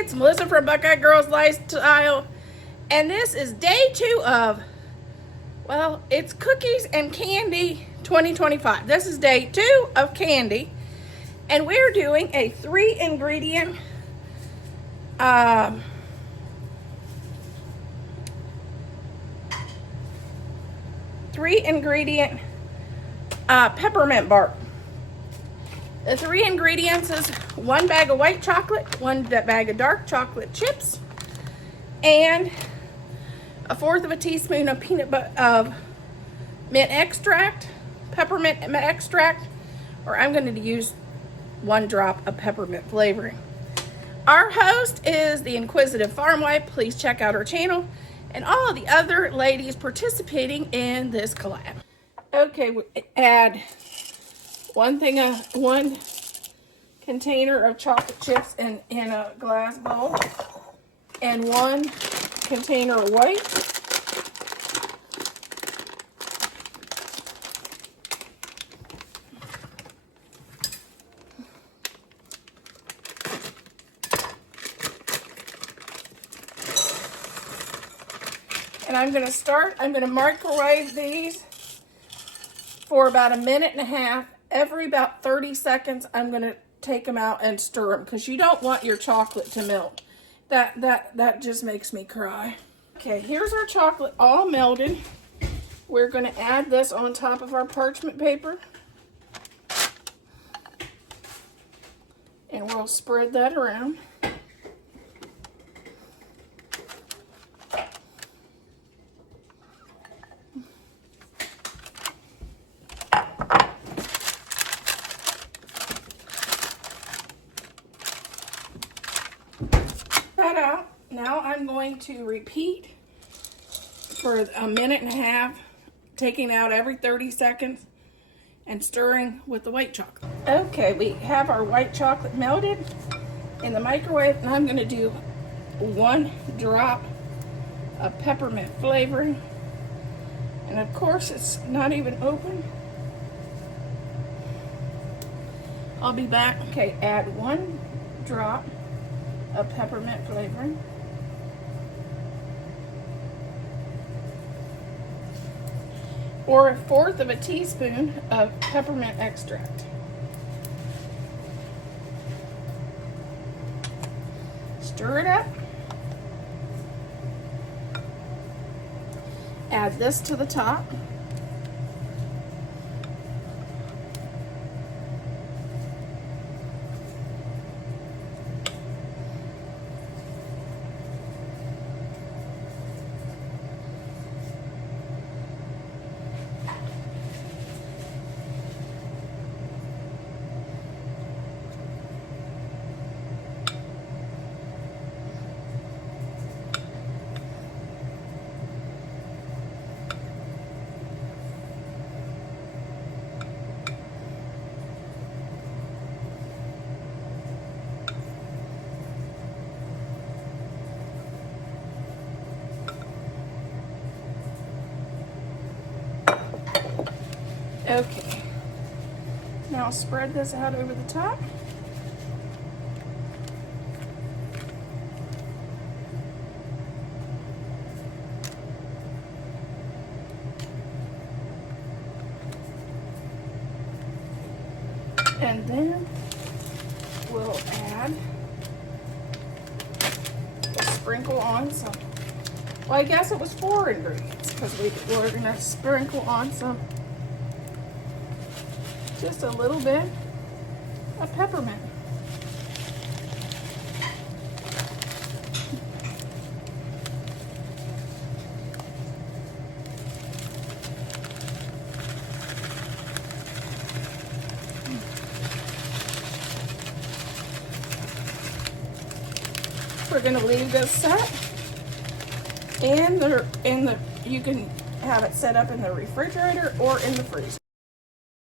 It's Melissa from Buckeye Girls Lifestyle, and this is day 2 of, well, it's Cookies and Candy 2025. This is day 2 of candy, and we're doing a 3-ingredient peppermint bark. The 3 ingredients is 1 bag of white chocolate, 1 bag of dark chocolate chips, and 1/4 of a teaspoon of mint extract, peppermint extract, or I'm going to use 1 drop of peppermint flavoring. Our host is the Inquisitive Farm Wife. Please check out her channel and all of the other ladies participating in this collab. Okay, we add 1 container of chocolate chips in a glass bowl, and 1 container of white. And I'm going to microwave these for about 1.5 minutes. Every about 30 seconds, I'm going to take them out and stir them, because you don't want your chocolate to melt. That just makes me cry. Okay, here's our chocolate all melted. We're going to add this on top of our parchment paper, and we'll spread that around. That out. Now I'm going to repeat for 1.5 minutes, taking out every 30 seconds and stirring with the white chocolate. Okay, we have our white chocolate melted in the microwave, and I'm going to do 1 drop of peppermint flavoring. And of course, it's not even open. I'll be back. Okay, add 1 drop of peppermint flavoring. Or 1/4 of a teaspoon of peppermint extract. Stir it up. Add this to the top. Okay, now I'll spread this out over the top. And then we'll sprinkle on some, well, I guess it was 4 ingredients, because we're going to sprinkle on just a little bit of peppermint. We're going to leave this set, and you can have it set up in the refrigerator or in the freezer.